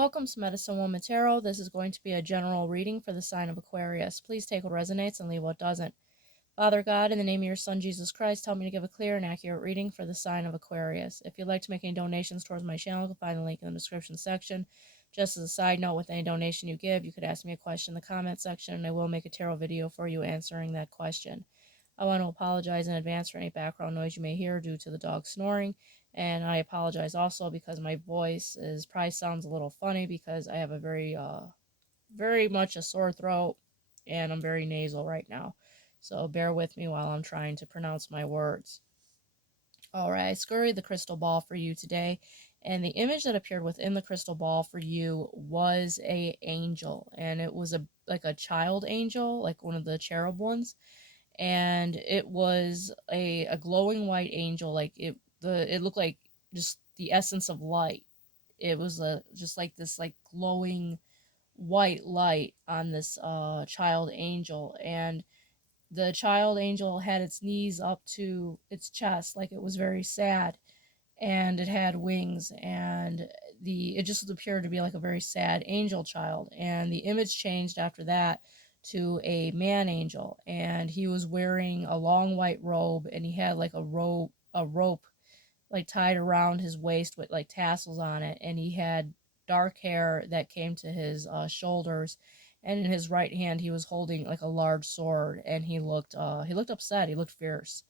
Welcome to Medicine Woman Tarot. This is going to be a general reading for the sign of Aquarius. Please take what resonates and leave what doesn't. Father God, in the name of your Son, Jesus Christ, help me to give a clear and accurate reading for the sign of Aquarius. If you'd like to make any donations towards my channel, you can find the link in the description section. Just as a side note, with any donation you give, you could ask me a question in the comment section, and I will make a tarot video for you answering that question. I want to apologize in advance for any background noise you may hear due to the dog snoring. And I apologize also because my voice probably sounds a little funny because I have a very much a sore throat and I'm very nasal right now. So bear with me while I'm trying to pronounce my words. Alright, I scurried the crystal ball for you today, and the image that appeared within the crystal ball for you was a angel, and it was like a child angel, like one of the cherub ones, and it was a glowing white angel, like it looked like just the essence of light. It was just like this like glowing white light on this child angel, and the child angel had its knees up to its chest, like it was very sad, and it had wings, and it just appeared to be like a very sad angel child. And the image changed after that to a man angel, and he was wearing a long white robe, and he had like a rope like tied around his waist with like tassels on it, and he had dark hair that came to his shoulders, and in his right hand he was holding like a large sword, and he looked upset, he looked fierce.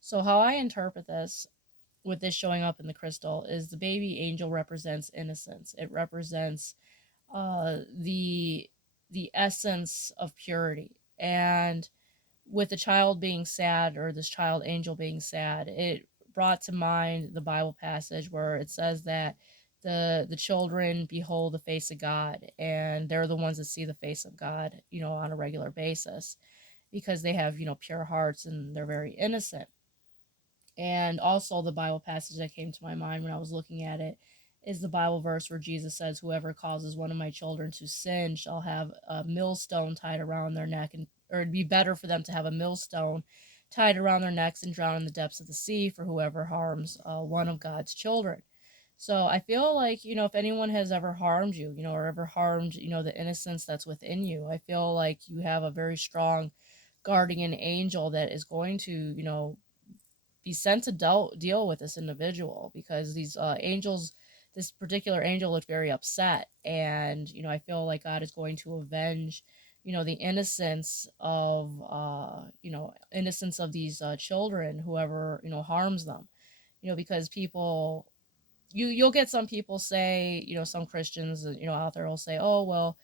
So how I interpret this, with this showing up in the crystal, is the baby angel represents innocence. It represents the essence of purity. And with the child being sad, or this child angel being sad, it brought to mind the Bible passage where it says that the children behold the face of God, and they're the ones that see the face of God, on a regular basis, because they have, pure hearts and they're very innocent. And also, the Bible passage that came to my mind when I was looking at it is the Bible verse where Jesus says, "Whoever causes one of my children to sin shall have a millstone tied around their neck," or it'd be better for them to have a millstone tied around their necks and drown in the depths of the sea for whoever harms one of God's children. So I feel like, if anyone has ever harmed you, or ever harmed, the innocence that's within you, I feel like you have a very strong guardian angel that is going to, be sent to deal with this individual, because these angels, this particular angel looked very upset, and I feel like God is going to avenge, the innocence of these children, whoever harms them, because people, you'll get some people say, some Christians, out there will say, oh well,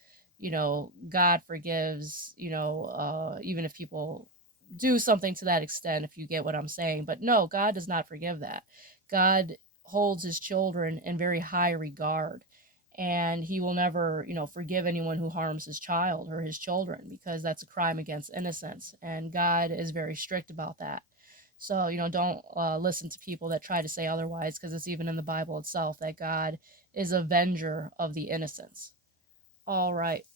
God forgives, even if people do something to that extent, if you get what I'm saying. But no, God does not forgive that. God holds his children in very high regard, and he will never, forgive anyone who harms his child or his children, because that's a crime against innocence, and God is very strict about that. So, don't listen to people that try to say otherwise, because it's even in the Bible itself that God is avenger of the innocents. All right.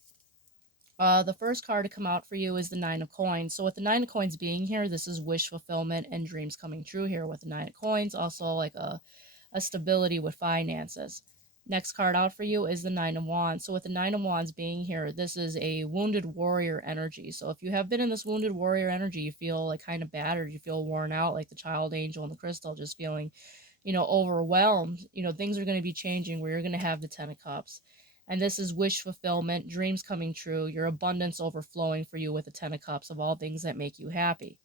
The first card to come out for you is the Nine of Coins. So with the Nine of Coins being here, this is wish fulfillment and dreams coming true here with the Nine of Coins. Also like a stability with finances. Next card out for you is the Nine of Wands. So with the Nine of Wands being here, this is a wounded warrior energy. So if you have been in this wounded warrior energy, you feel like kind of battered, you feel worn out, like the child angel and the crystal, just feeling, overwhelmed. Things are going to be changing where you're going to have the Ten of Cups. And this is wish fulfillment, dreams coming true, your abundance overflowing for you with the Ten of Cups of all things that make you happy.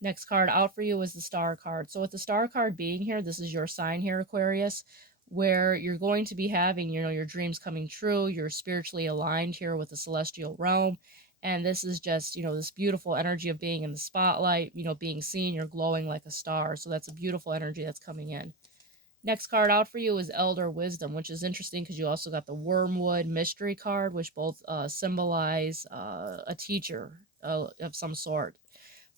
Next card out for you is the Star card. So with the Star card being here, this is your sign here, Aquarius, where you're going to be having, your dreams coming true. You're spiritually aligned here with the celestial realm. And this is just, this beautiful energy of being in the spotlight, being seen. You're glowing like a star. So that's a beautiful energy that's coming in. Next card out for you is Elder Wisdom, which is interesting because you also got the Wormwood Mystery card, which both symbolize a teacher of some sort.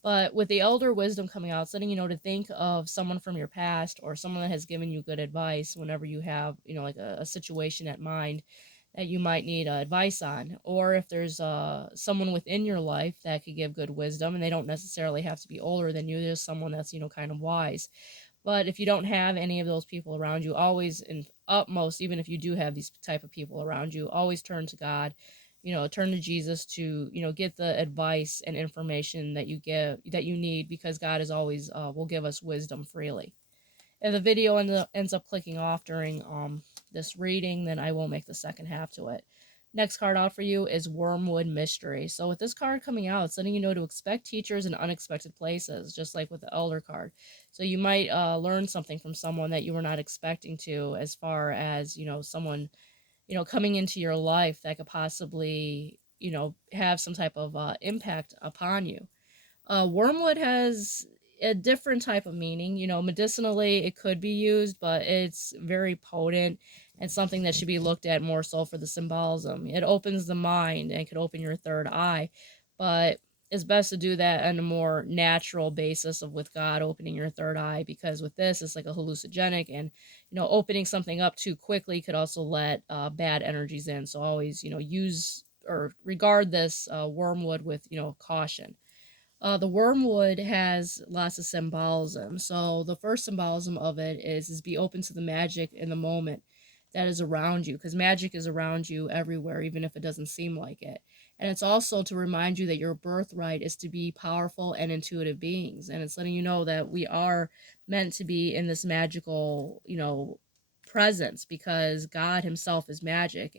But with the Elder Wisdom coming out, setting, to think of someone from your past, or someone that has given you good advice whenever you have, like a situation at mind that you might need advice on. Or if there's someone within your life that could give good wisdom, and they don't necessarily have to be older than you, there's someone that's, kind of wise. But if you don't have any of those people around you, always in utmost, even if you do have these type of people around you, always turn to God, turn to Jesus to, get the advice and information that you need, because God is always will give us wisdom freely. If the video ends up clicking off during this reading, then I will make the second half to it. Next card out for you is Wormwood Mystery. So with this card coming out, it's letting you know to expect teachers in unexpected places, just like with the Elder card. So you might learn something from someone that you were not expecting to, as far as, someone, coming into your life that could possibly, have some type of impact upon you. Wormwood has a different type of meaning. Medicinally, it could be used, but it's very potent and something that should be looked at more so for the symbolism. It opens the mind and could open your third eye, but it's best to do that on a more natural basis of with God opening your third eye, because with this, it's like a hallucinogenic, and opening something up too quickly could also let bad energies in. So always, use or regard this wormwood with caution. The wormwood has lots of symbolism. So the first symbolism of it is be open to the magic in the moment that is around you, because magic is around you everywhere, even if it doesn't seem like it. And it's also to remind you that your birthright is to be powerful and intuitive beings. And it's letting you know that we are meant to be in this magical, presence, because God himself is magic.